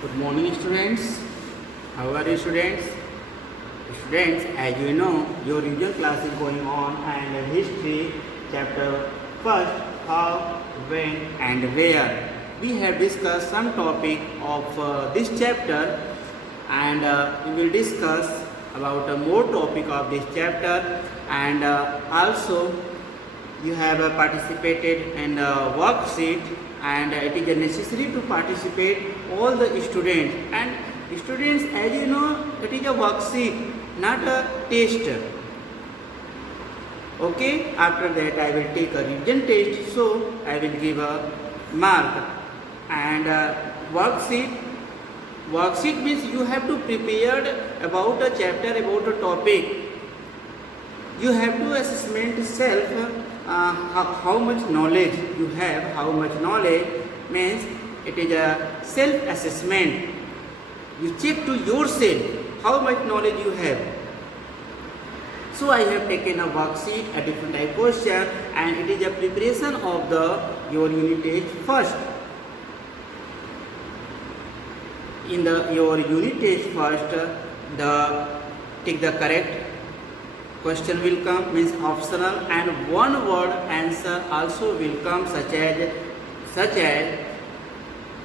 Good morning, students. How are you, students? Students, as you know, your usual class is going on, and history chapter first, how, when, and where. We have discussed some topic of this chapter, and we will discuss about more topic of this chapter, and also you have participated in the worksheet, and it is necessary to participate all the students. And students, as you know, it is a worksheet, not a test. Okay, after that I will take a written test, so I will give a mark. And worksheet means you have to prepare about a chapter, about a topic. You have to assessment self, how much knowledge you have. How much knowledge means it is a self-assessment. You check to yourself how much knowledge you have. So I have taken a worksheet, a different type question, and it is a preparation of your unit test first. In your unit test first, take the correct question will come, means optional, and one word answer also will come, such as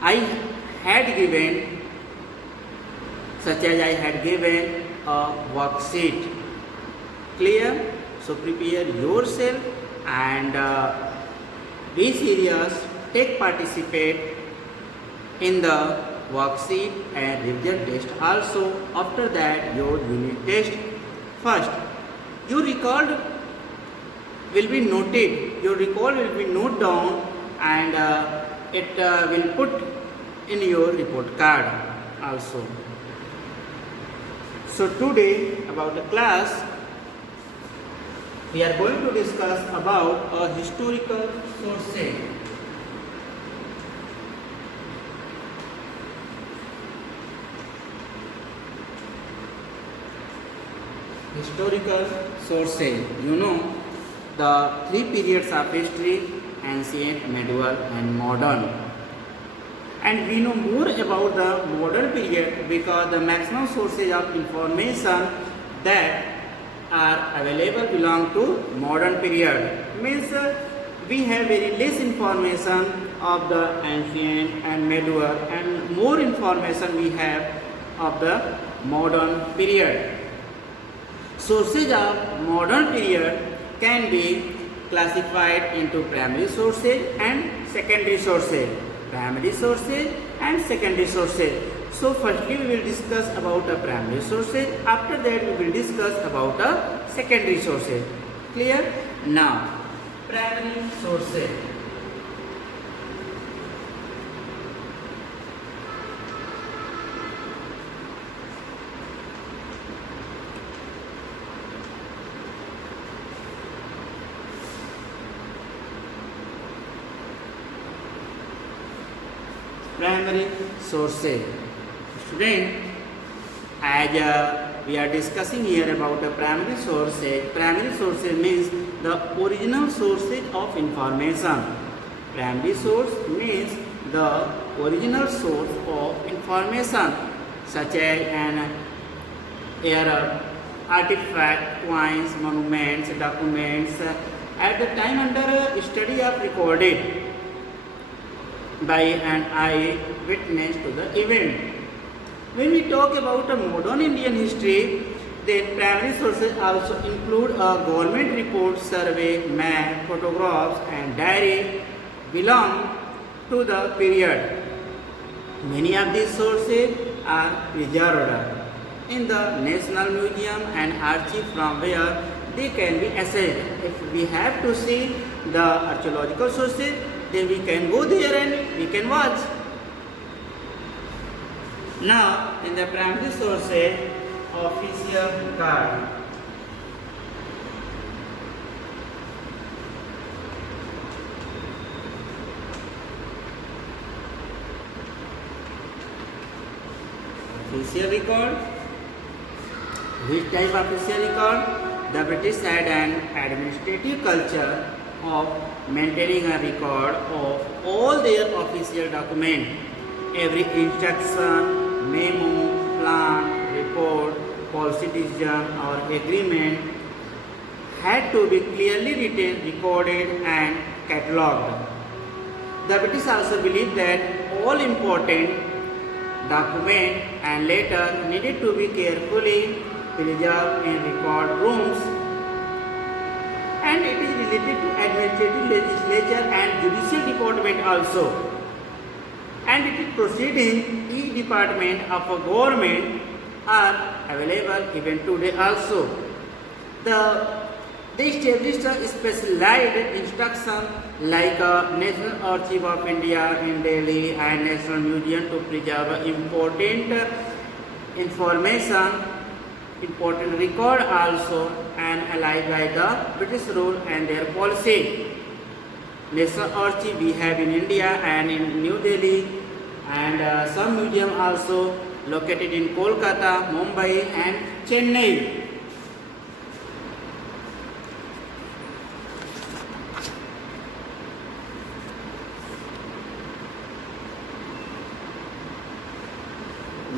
I had given a worksheet. Clear? So prepare yourself, and be serious, participate in the worksheet and revision test also. After that, your unit test first. Your record will be noted, note down, and it will put in your report card also. So today about the class, we are going to discuss about a historical sources. Historical sources. You know the three periods of history: ancient, medieval, and modern. And we know more about the modern period because the maximum sources of information that are available belong to modern period. Means we have very less information of the ancient and medieval, and more information we have of the modern period. Sources of modern period can be classified into primary sources and secondary sources. Primary sources and secondary sources. So firstly we will discuss about the primary sources. After that we will discuss about the secondary sources. Clear? Now, primary sources. Primary sources. Student, as we are discussing here about the primary sources means the original sources of information. Primary source means the original source of information, such as an error, artifact, coins, monuments, documents, at the time under study of recorded by an eye witness to the event. When we talk about a modern Indian history, then primary sources also include a government report, survey, map, photographs, and diary belong to the period. Many of these sources are preserved in the National Museum and Archive, from where they can be accessed. If we have to see the archaeological sources, then we can go there and we can watch. Now, in the primary sources, official record. Official record. Which type of official record? The British had an administrative culture of maintaining a record of all their official documents. every instruction, memo, plan, report, policy decision or agreement had to be clearly written, recorded and catalogued. The British also believed that all important documents and letters needed to be carefully preserved in record rooms, and it is related to administrative, legislature and judicial department also, and it is proceeding each department of a government are available even today also. They established a specialized instruction like National Archive of India in Delhi and National Museum to preserve important information, important record also, and allied by the British rule and their policy. National Archive we have in India and in New Delhi, and some museum also located in Kolkata, Mumbai and Chennai.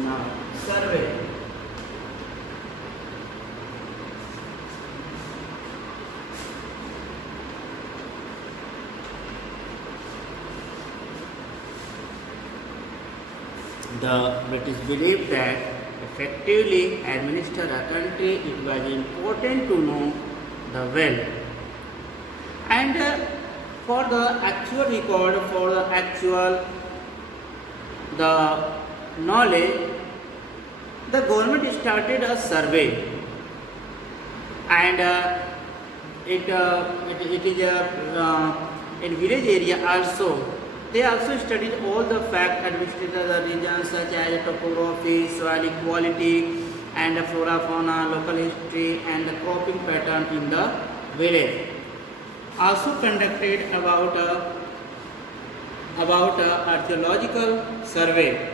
Now, survey. The British believed that effectively administer a country, it was important to know the well. And for the actual record, for the actual the knowledge, the government started a survey, and it is in village area also. They also studied all the fact administrative regions such as topography, soil quality, and the flora, fauna, local history, and the cropping pattern in the village. Also conducted about archaeological survey.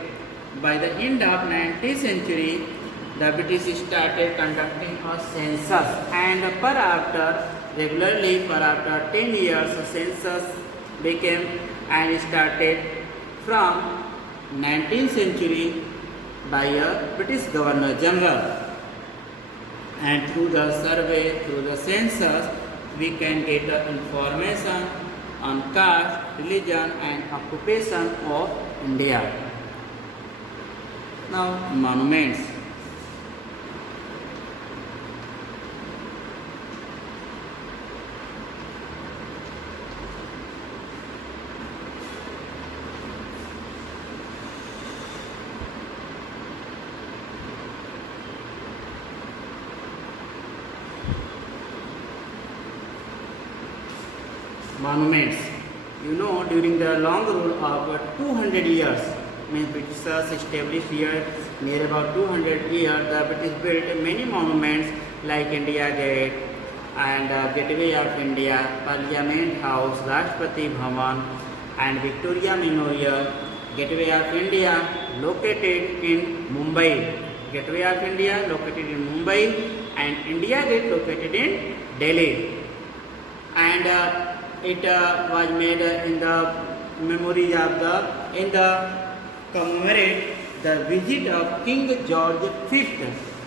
By the end of 19th century, the British started conducting a census, and per after 10 years, a census became and started from 19th century by a British Governor General. And through the survey, through the census, we can get information on caste, religion and occupation of India. Now, monuments. Monuments. You know, during the long rule of 200 years, means Britishers established here near about 200 years, the British built many monuments like India Gate and Gateway of India, Parliament House, Rashtrapati Bhavan and Victoria Memorial. Gateway of India located in Mumbai. Gateway of India located in Mumbai and India Gate located in Delhi. And it was made in the memory of commemorate the visit of King George V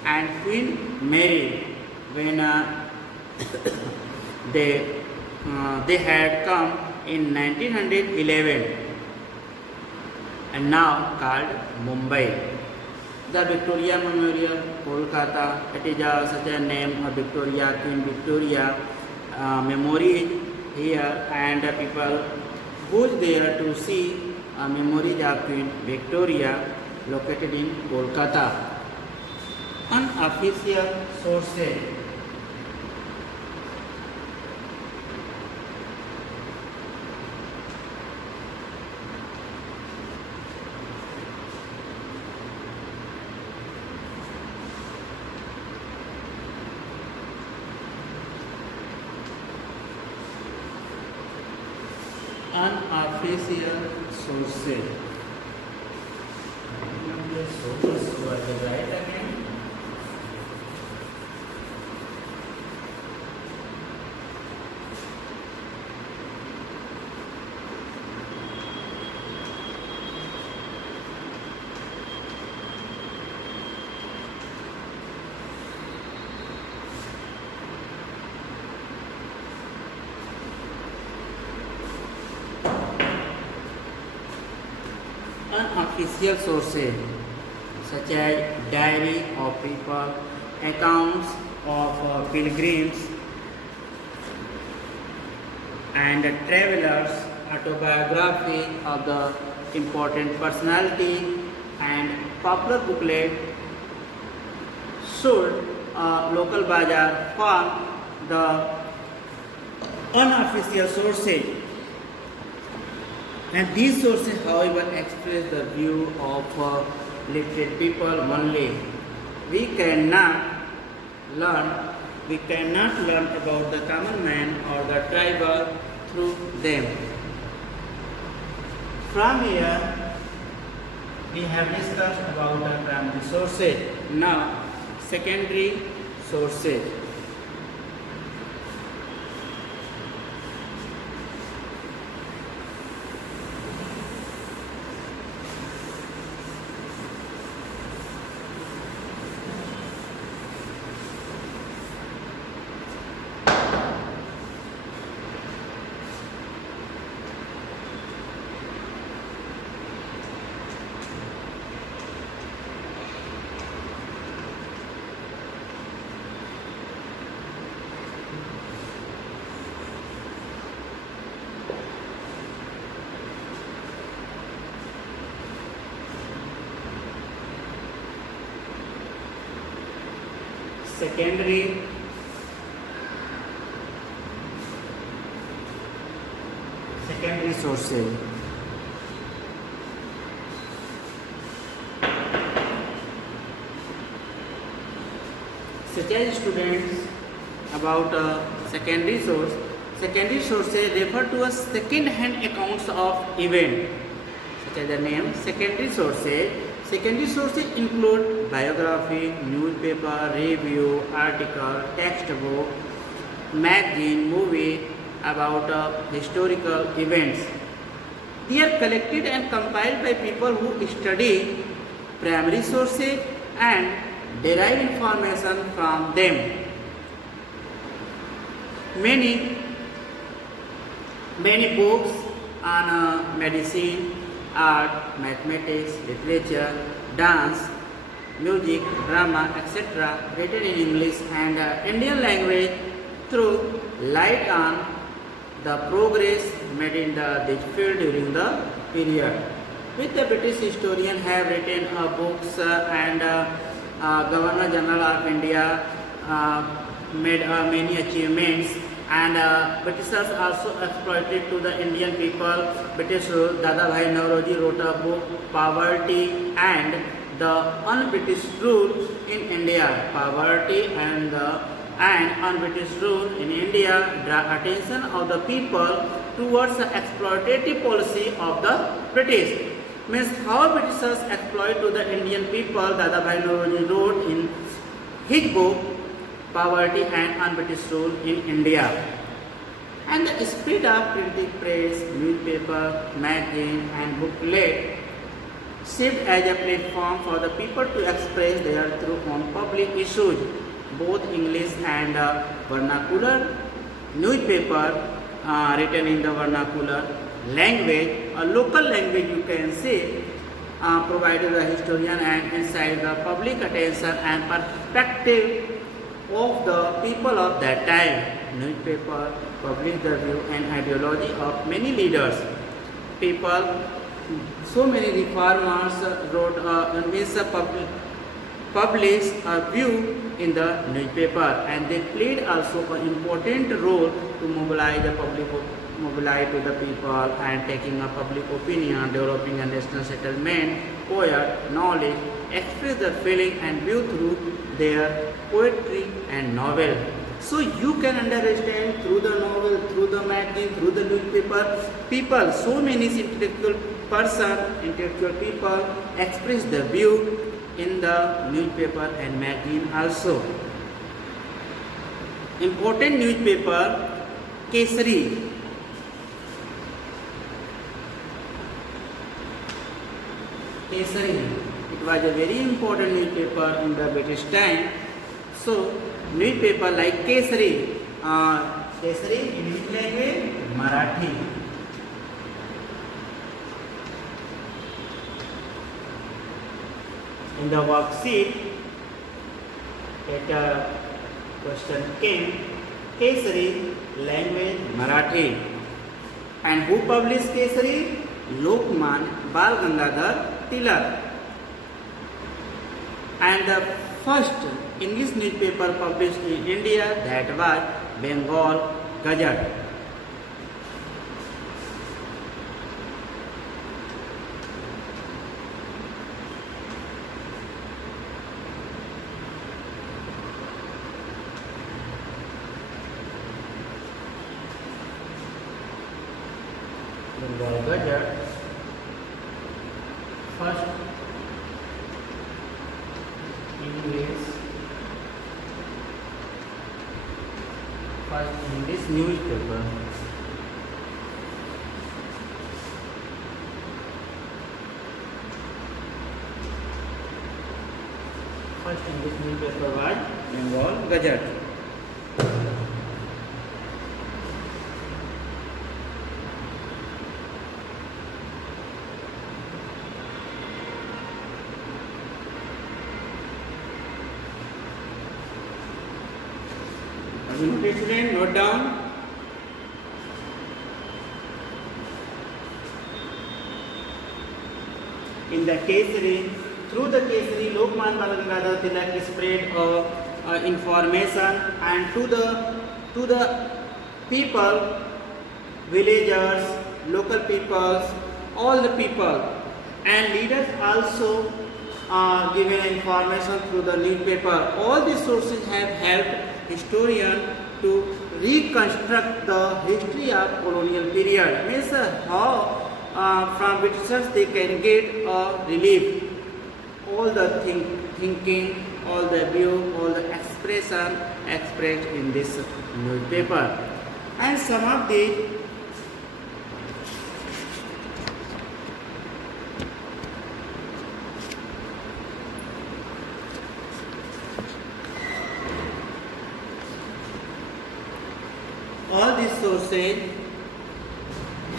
and Queen Mary when they had come in 1911 and now called Mumbai. The Victoria Memorial, Kolkata, it is such a name of Victoria, Queen Victoria memory here, and people go there to see memories of Queen Victoria located in Kolkata. Unofficial sources. Unofficial sources. Sources were the right again. unofficial sources such as diary of people, accounts of pilgrims and travelers, autobiography of the important personality, and popular booklet should local bazaar form the unofficial sources. And these sources, however, express the view of literate people only. We cannot learn about the common man or the tribal through them. From here, we have discussed about the primary sources. Now, secondary sources. Secondary sources. Such as students about secondary source. Secondary sources refer to a second-hand accounts of event, such as the name secondary sources. Secondary sources include biography, newspaper, review, article, textbook, magazine, movie about historical events. They are collected and compiled by people who study primary sources and derive information from them. Many books on medicine, art, mathematics, literature, dance, music, drama, etc. written in English and Indian language through light on the progress made in this field during the period. With the British historian have written books and Governor General of India made many achievements, and Britishers also exploited to the Indian people. British rule. Dadabhai Naoroji wrote a book, Poverty and the Un-British Rule in India. Poverty and un-British rule in India draw attention of the people towards the exploitative policy of the British. Means how Britishers exploit to the Indian people. Dadabhai Naoroji wrote in his book Poverty and Un-British Rule in India. And the spread of printing press, newspaper, magazine and booklet served as a platform for the people to express their through on public issues, both English and vernacular. Newspaper written in the vernacular language, a local language you can say, provided the historian and insight the public attention and perspective of the people of that time. Newspaper published the view and ideology of many leaders. People, so many reformers wrote published a view in the newspaper, and they played also an important role to mobilize to the people and taking a public opinion, developing a national settlement, poet, knowledge, express their feeling and view through their poetry and novel. So you can understand through the novel, through the magazine, through the newspaper, people, so many intellectual people express the view in the newspaper and magazine also. Important newspaper, Kesari. Kesari. It was a very important newspaper in the British time. So, newspaper like Kesari. Kesari in which language? Marathi. In the worksheet, a question came, Kesari, language Marathi. And who published Kesari? Lokman Bal Gangadhar Tilak. And the first English newspaper published in India, that was Bengal Gazette. Bengal Gazette, first English newspaper. First English newspaper was Bengal Gazette. Student, note down. In the Kesari, through the Kesari, Lokman Bal Gangadhar Tilak spread information, and to the people, villagers, local peoples, all the people, and leaders also given information through the newspaper. All these sources have helped historian to reconstruct the history of colonial period. Means how from Britishers they can get a relief. All the thinking, all the view, all the expression expressed in this newspaper. And some of the all these sources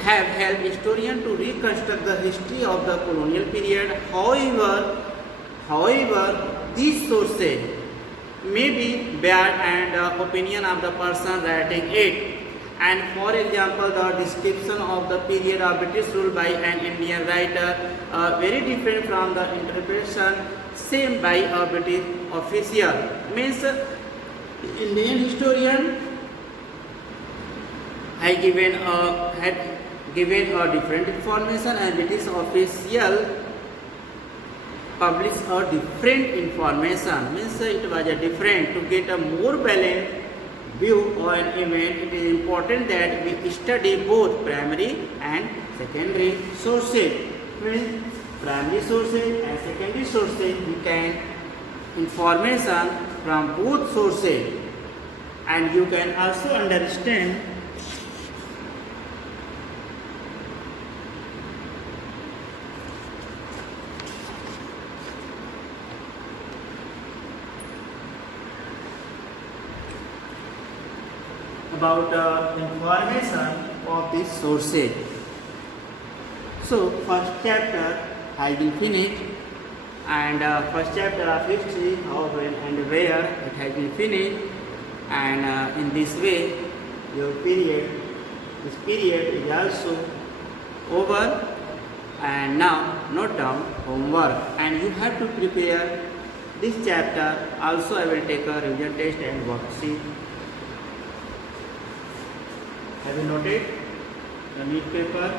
have helped historians to reconstruct the history of the colonial period. However, these sources may be bad and opinion of the person writing it. And for example, the description of the period of British rule by an Indian writer very different from the interpretation same by a British official. Means Indian historian had given a different information, and British official published a different information. Means it was a different. To get a more balanced view on an event, it is important that we study both primary and secondary sources. Means primary sources and secondary sources, we can information from both sources, and you can also understand about information of these sources. So first chapter has been finished, and first chapter of history, how, when and where, it has been finished, and in this way this period is also over. And now note down homework, and you have to prepare this chapter. Also I will take a revision test and worksheet. Have you noted the newspaper?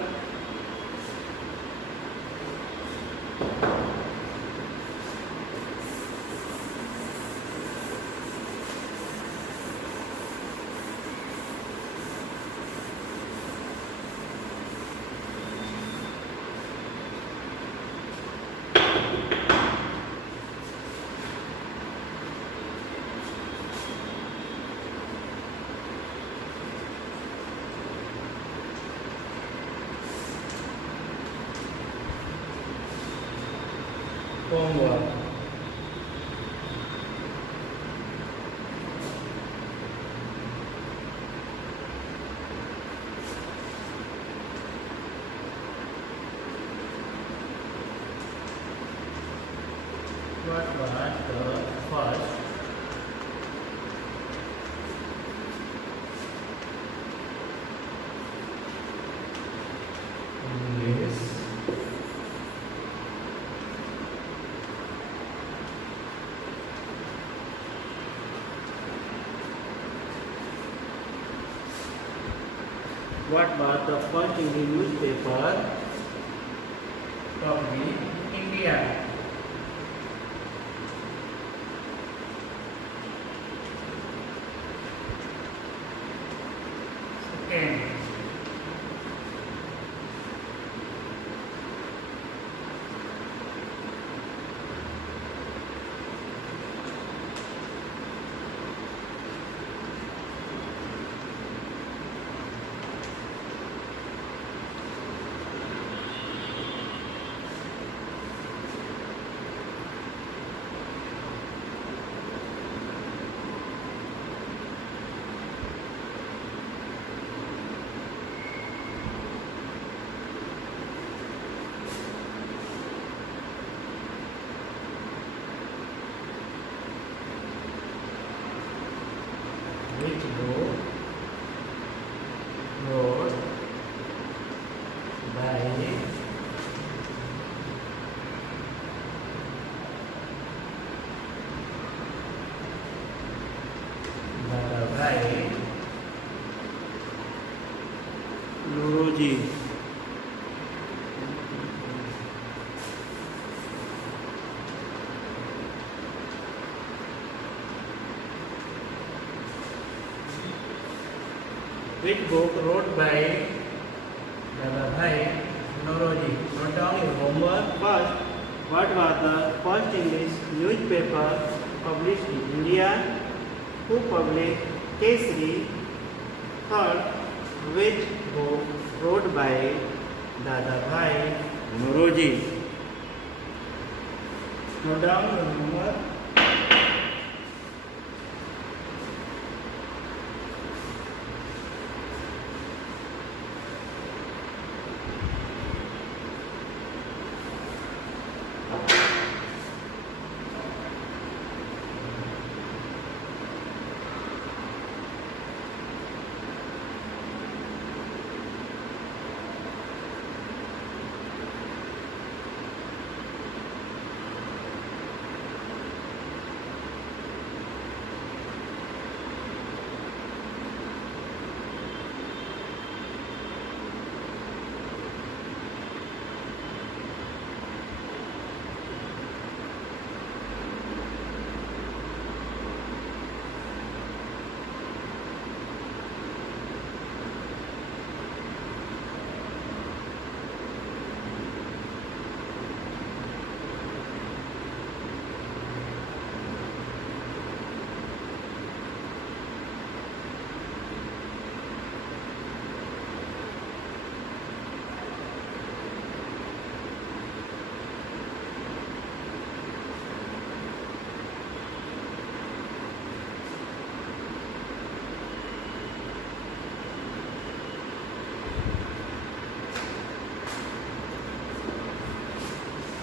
Homework. what was the first English newspaper published in India? Second. Which book wrote by Dadabhai Naoroji? Which book wrote by Dadabhai Naoroji? Note down your homework. First, what was the first English newspaper published in India? Who published Kesari? Third, which book wrote by Dadabhai Naoroji? Note down your homework.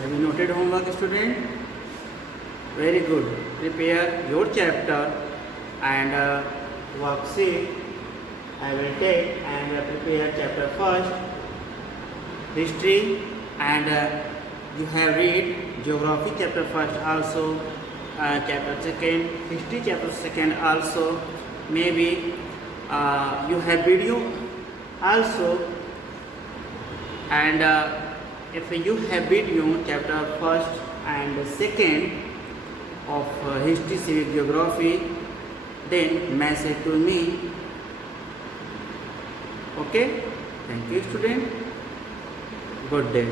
Have you noted homework, student? Very good. Prepare your chapter and worksheet. I will take and prepare chapter first, history, and you have read geography chapter first also, chapter second, history chapter second also. Maybe you have video also, and if you have video chapter first and second of history, civic, geography, then message to me. Okay, thank you, student. Good day.